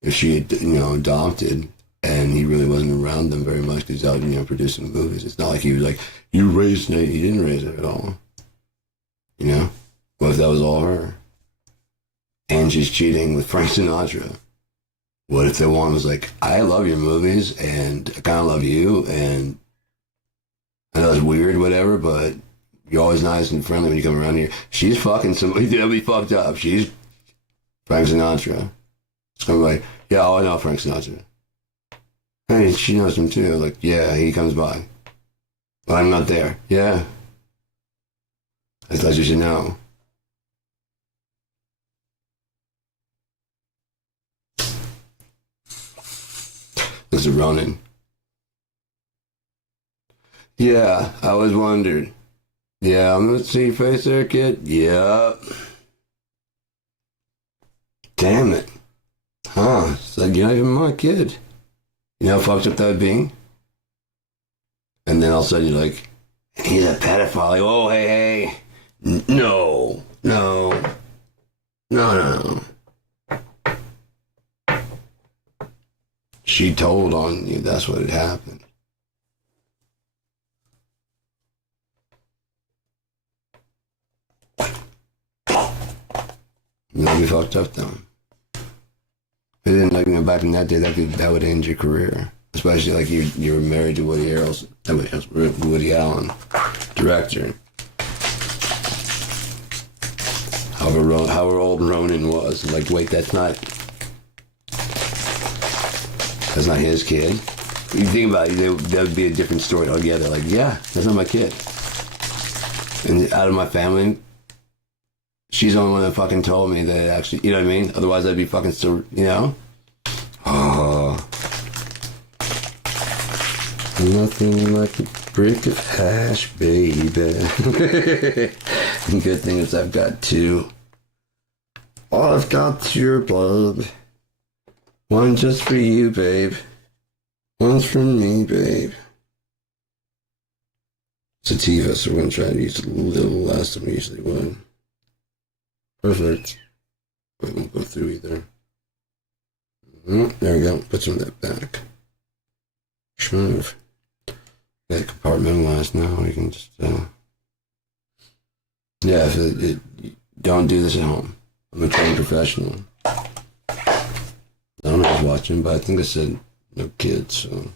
If she had, adopted, and he really wasn't around them very much because he was out, producing movies. It's not like he was like, you raised it. He didn't raise it at all. What if that was all her? And she's cheating with Frank Sinatra. What if the one was like, I love your movies, and I kind of love you, and I know it's weird, whatever, but you're always nice and friendly when you come around here. She's fucking somebody that'll be fucked up. She's Frank Sinatra. It's going to be like, yeah, I know Frank Sinatra. Hey, she knows him too. Like, yeah, he comes by. Well, I'm not there. Yeah. I thought you should know. This is Ronan. Yeah, I always wondered. Yeah, I'm gonna see your face there, kid. Yep. Damn it. Huh. It's like, you're not even my kid. You know how fucked up that would be? And then all of a sudden you're like, he's a pedophile. Like, oh, hey. No. She told on you that's what had happened. That'd be fucked up though. But then, back in that day, that would end your career. Especially like you were married to Woody Allen, director. However old Ronan was, like, wait, that's not his kid. You think about it, that would be a different story altogether. Like, yeah, that's not my kid. And out of my family, she's the only one that fucking told me that actually, you know what I mean? Otherwise, I'd be fucking still, you know? Oh. Nothing like a brick of hash, baby. Good thing is I've got two. I've got your blood. One just for you, babe. One's for me, babe. Sativa, so we're going to try to use a little less than we usually would. Perfect. I won't go through either. There we go. Put some of that back. Smooth. Got it compartmentalized now. You can just, yeah, don't do this at home. I'm a trained professional. I don't know who's watching, but I think I said no kids, so.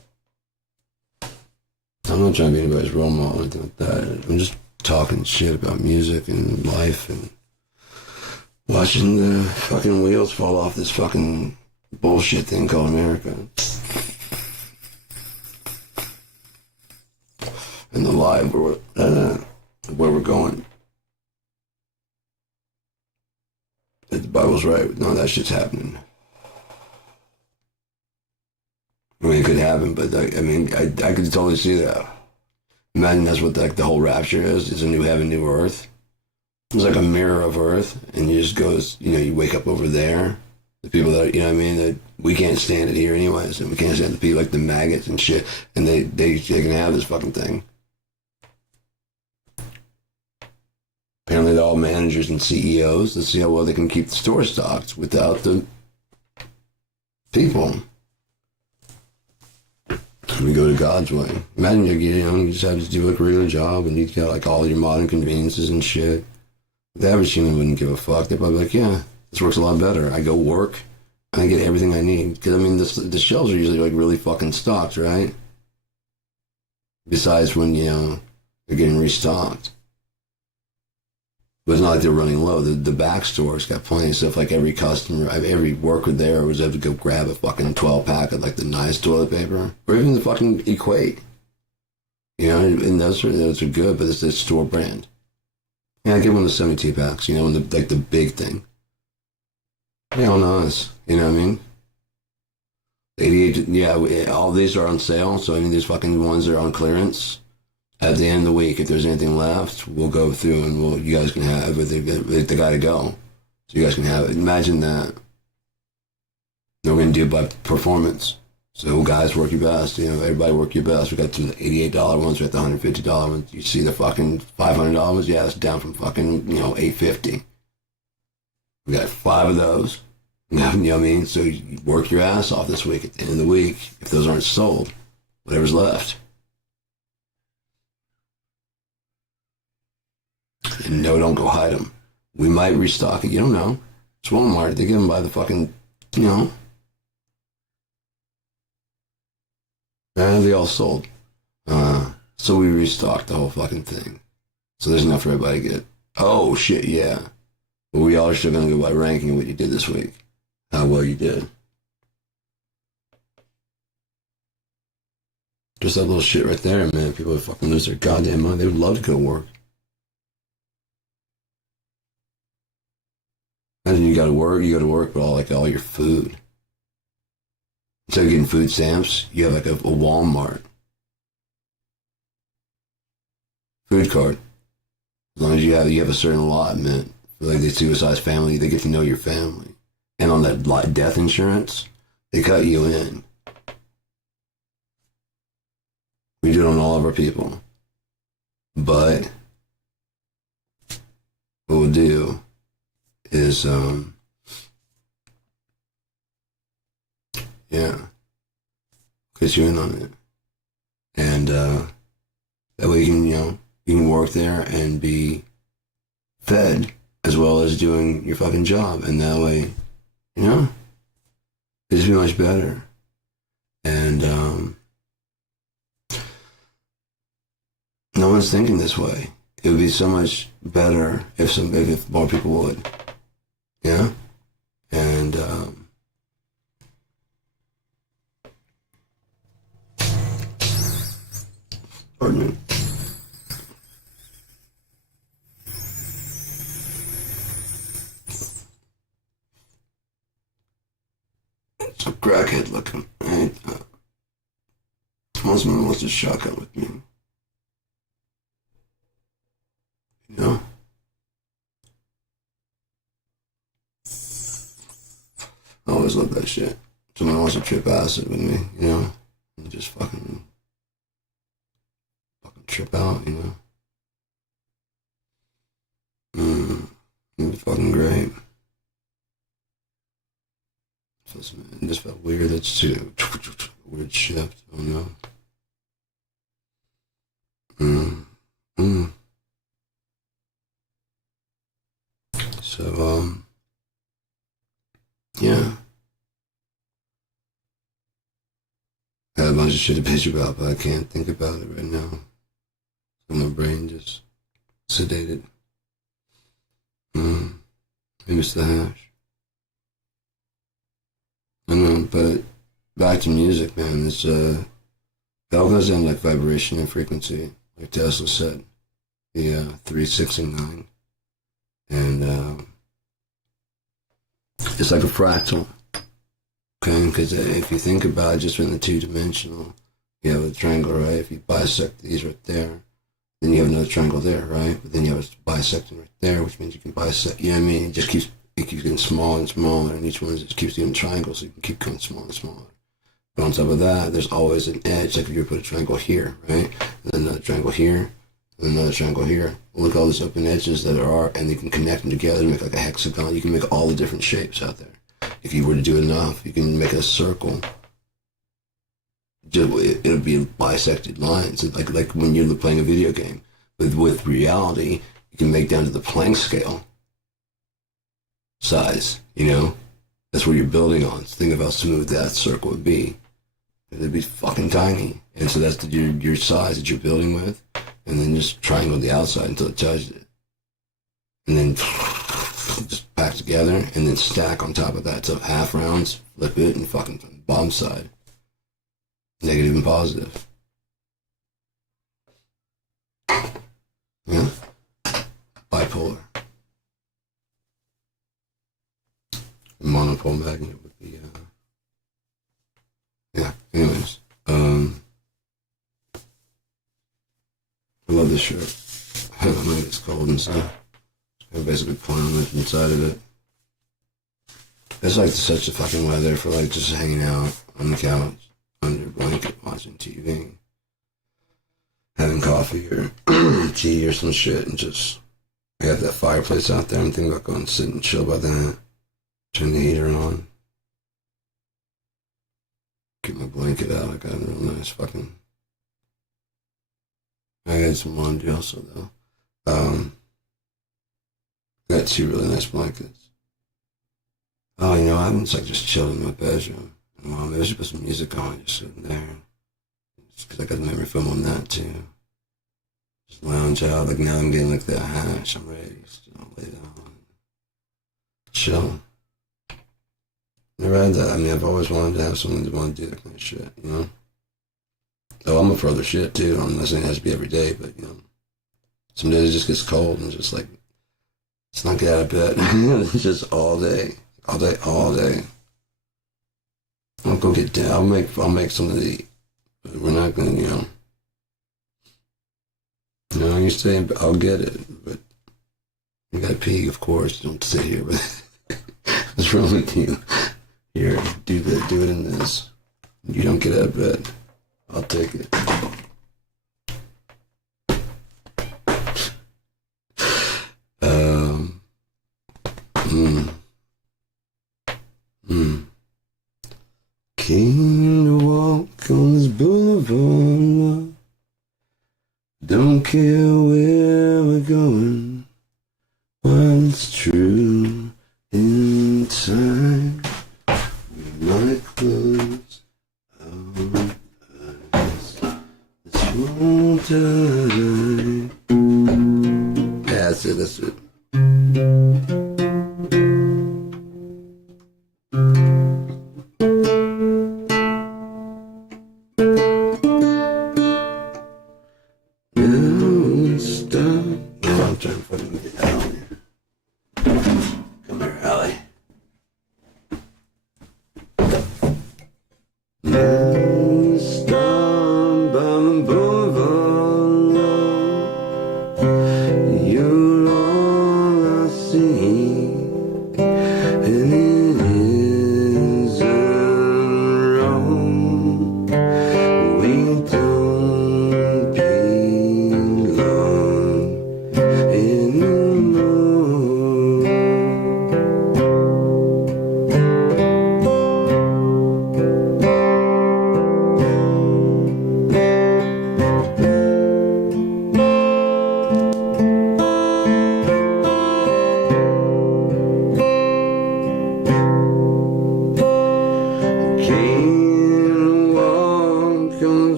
I'm not trying to be anybody's role model or anything like that. I'm just talking shit about music and life and watching the fucking wheels fall off this fucking bullshit thing called America. And the live where we're going. The Bible's right. None of that shit's happening. I mean, it could happen, but I could totally see that. Imagine that's what the whole rapture is. It's a new heaven, new earth. It's like a mirror of earth, and you just goes, you wake up over there. The people that, that we can't stand it here anyways, and we can't stand the people like the maggots and shit, and they can have this fucking thing. Apparently they're all managers and CEOs. Let's see how well they can keep the store stocked without the people. We go to God's way. Imagine you just have to do a regular job and you got like all your modern conveniences and shit. The average human wouldn't give a fuck. They'd probably be like, yeah, this works a lot better. I go work and I get everything I need. Because the shelves are usually like really fucking stocked, right? Besides when, they're getting restocked. But it's not like they're running low. The back store's got plenty of stuff. Like every customer, every worker there was able to go grab a fucking 12-pack of like the nice toilet paper, or even the fucking Equate. And those are good, but it's store brand. Yeah, I get one of the 72 packs. When the big thing. Hell nice. You know what I mean? 88. Yeah, all these are on sale. So these fucking ones are on clearance. At the end of the week, if there's anything left, we'll go through and you guys can have it. They got to go. So you guys can have it. Imagine that. We're going to do it by performance. So guys, work your best. Everybody work your best. We got the $88 ones, we got the $150 ones. You see the fucking $500 ones? Yeah, it's down from fucking, $850. We got 5 of those. You know what I mean? So you work your ass off this week. At the end of the week, if those aren't sold, whatever's left. And no, don't go hide them. We might restock it. You don't know. It's Walmart. They get them by the fucking, they all sold. So we restocked the whole fucking thing. So there's enough for everybody to get. Oh, shit, yeah. But we all are still going to go by ranking what you did this week. How well you did. Just that little shit right there, man. People would fucking lose their goddamn mind. They would love to go work. Imagine you go to work with all your food. Instead of getting food stamps, you have like a Walmart food card. As long as you have a certain allotment for like the suicide family, they get to know your family. And on that death insurance, they cut you in. We do it on all of our people. But what we'll do is get you in on it, and that way you can work there and be fed as well as doing your fucking job, and that way it'd just be much better. And no one's thinking this way. It would be so much better if more people would. Yeah? And, pardon me. crackhead looking, right? Most women wants to shotgun with me. You know? I always love that shit. Someone wants to trip acid with me, you know? And just fucking trip out, you know? It'd be fucking great. It just felt weird. That's too weird shift. Oh no. So, yeah. I had a bunch of shit to bitch about, but I can't think about it right now. So my brain just sedated. Maybe it's the hash. I know, but back to music, man. It's it all goes down like vibration and frequency, like Tesla said. The 3, 6, and 9. And it's like a fractal. Okay, because if you think about it, just in the two-dimensional, you have a triangle, right? If you bisect these right there, then you have another triangle there, right? But then you have a bisecting right there, which means you can bisect. You know what I mean? It keeps getting smaller and smaller, and each one just keeps doing triangles, so you can keep going smaller and smaller. But on top of that, there's always an edge. Like if you put a triangle here, right? And then another triangle here, and another triangle here. Look at all these open edges that are, and you can connect them together to make like a hexagon. You can make all the different shapes out there. If you were to do it enough, you can make a circle. It'll be bisected lines, like when you're playing a video game. With reality, you can make down to the Planck scale size. You know, that's what you're building on. So think of how smooth that circle would be. It'd be fucking tiny, and so that's your size that you're building with, and then just triangle the outside until it touches it, and then just pack together, and then stack on top of that. So half rounds, flip it, and fucking bottom side, negative and positive. Yeah, bipolar. A monopole magnet would be. Yeah. Anyways, I love this shirt. I mean, it's cold and stuff. I'm basically pulling on it inside of it. It's like such a fucking weather for like just hanging out on the couch under a blanket watching TV, having coffee or tea or some shit, and just I got that fireplace out there. I'm thinking about going and sit and chill by that, turn the heater on, get my blanket out. I got a real nice fucking. I got some laundry also though. Got 2 really nice blankets. Oh, you know, I'm just like just chilling in my bedroom. Maybe I should put some music on, just sitting there. Just because I got the memory foam on that too. Just lounge out. Like now I'm getting like that hash. I'm ready. Just lay down. Chill. Never had that. I mean, I've always wanted to have someone to want to do that kind of shit, you know? Oh, I'm up for other shit too. I'm not saying it has to be every day, but you know, some days it just gets cold and just like, it's not get out of bed. It's just all day. I'll go get down. I'll make something to eat. But we're not gonna, you know, you say I'll get it, but you gotta pee, of course. Don't sit here. But what's wrong with you? Here, do it in this. You don't get out of bed. I'll take it. Came to walk on this boulevard. Don't care where we're going. What's true in time. We might close our eyes. This won't die. Yeah, that's it.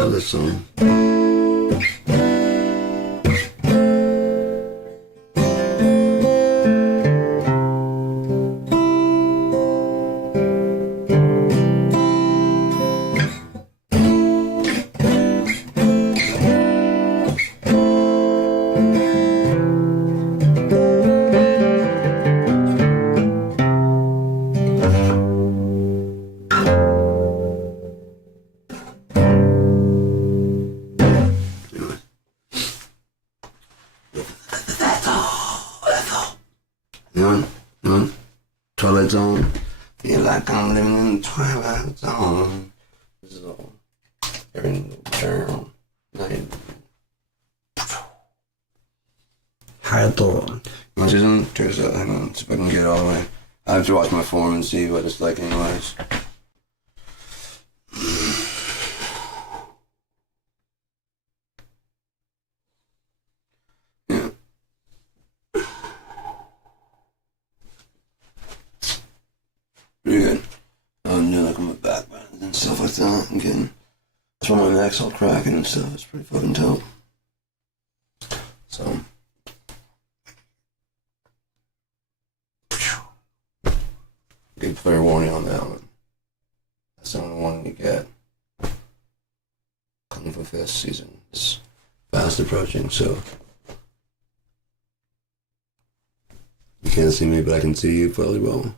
love this song. Twilight Zone. Feel like I'm living in the Twilight Zone. This is all. Everything down. High thought. You want to see something? Check this out. Hang on. See if I can get it all the way. I have to watch my form and see what it's like anyways. Pretty good. I'm doing like on my back and stuff like that. I'm getting, that's why my neck's all cracking and stuff. It's pretty fucking dope. So, big fair warning on that one. That's the only one you get. Kung Fu Fest season is fast approaching, so you can't see me, but I can see you fairly well.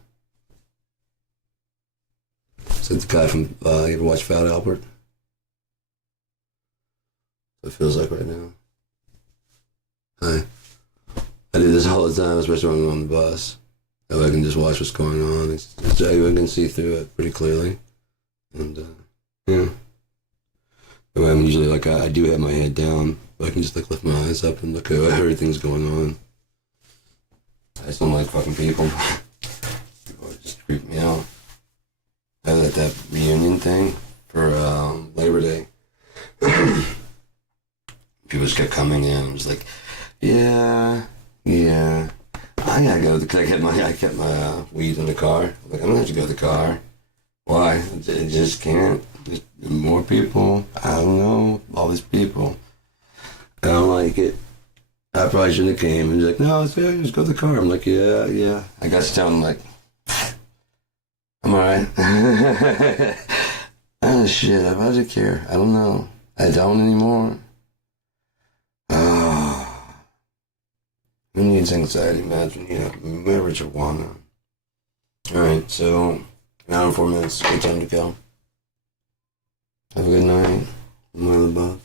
So the guy from, you ever watch Fat Albert? What it feels like right now. Hi. I do this all the time, especially when I'm on the bus. That way I can just watch what's going on. I can see through it pretty clearly. And, yeah. The way I'm usually, like, I do have my head down, but I can just, like, lift my eyes up and look at everything's going on. I just don't like fucking people. People just creep me out. I was at that reunion thing for Labor Day. People just kept coming in and was like, yeah, I gotta go. I kept my weed in the car. I'm like, I'm gonna have to go to the car. Why? I just can't. Just more people. I don't know. All these people. I don't like it. I probably shouldn't have came. And he's like, no, it's fair. Just go to the car. I'm like, yeah. I got to tell him, like, I'm alright. Oh shit, I don't care. I don't know. I don't anymore. Who needs anxiety meds when you have marijuana? Alright, so an hour and 4 minutes. Good time to go. Have a good night. My love above.